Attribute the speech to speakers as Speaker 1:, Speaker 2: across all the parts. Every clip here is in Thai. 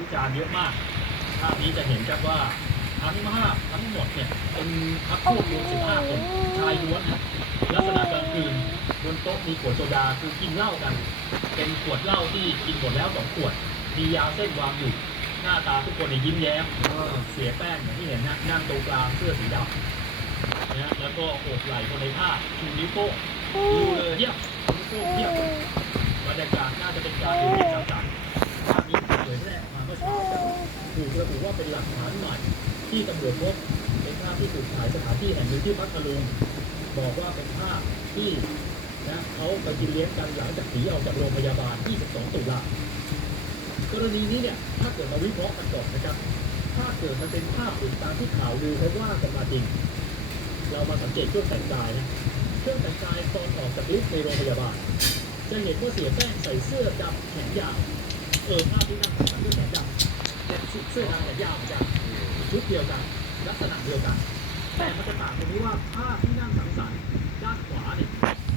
Speaker 1: วิจารณ์เยอะมาก ภาพนี้จะเห็นครับว่าทั้งภาพทั้งหมดเนี่ยเป็นพักพวกรวม15คนชายล้วนนะลักษณะกลางคืนบนโต๊ะมีขวดโซดาคือกินเหล้ากัน เป็นขวดเหล้าที่กินหมดแล้วสองขวด มียาเส้นวางอยู่ หน้าตาทุกคนในยยิ้มแย้มเสียแป้งอย่างที่เห็นนะนั่งตรงกลางเสื้อสีดำนะฮะแล้วก็โอบไหล่คนในภาพชูนิ้วโป้งดูเลยเยี่ยมนิ้วโป้งเยี่ยมบรรยากาศน่าจะเป็นการดื่ม ถูกระบุว่าเป็นหลักฐานใหม่ที่ตำรวจพบเป็นภาพที่ถูกถ่ายสถานที่แห่งหนึ่งที่พัทลุงบอกว่าเป็นภาพที่นะเขาไปกินเลี้ยงกันหลังจากหนีออกจากโรงพยาบาล 22 ตุลากรณีนี้เนี่ยถ้าเกิดมาวิเคราะห์กันก่อนนะครับ ถ้าเกิดมันเป็นภาพอื่นตามที่ข่าวลือเขาว่ากันมาจริง เรามาสังเกตเครื่องแต่งกายนะเครื่องแต่งกายตอนออกจากลิฟต์ในโรงพยาบาล จะเห็นว่าเสียแป้งใส่เสื้อดำแขนยาวเออภาพที่นั่งใส่เสื้อแขน ดำแต่เสื้อดำแขนยาวเหมือนกันชุดเดียวกัน ลักษณะเดียวกัน แต่มันจะต่างตรงที่ว่าภาที่นั่งสังสรรค์ด้านขวาเนี่ย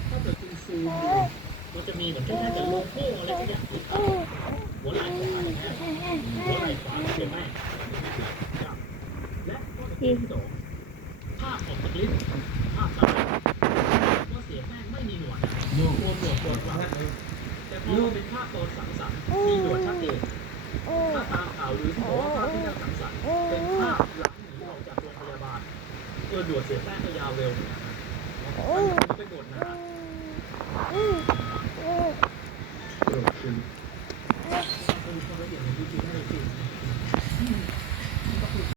Speaker 1: ถ้าเกิดคุณซูมดูมันจะมีเหมือนแค่แต่โลโก้อะไรอย่างที่เขาหัวไหล่ขวาเงี้ยหัวไหล่ขวาเห็นไหมและข้อสังเกตที่สองภาพออกจากลิฟต์ภาพตัดว่าเสียแป้งไม่มีหนวดโกนหนวดโกนกลับแต่พอเป็นภาพตอนสังสรรค์ เออด่วนเสียแป้งก็ยาวเร็วเหมือนกันนะมันเป็นบท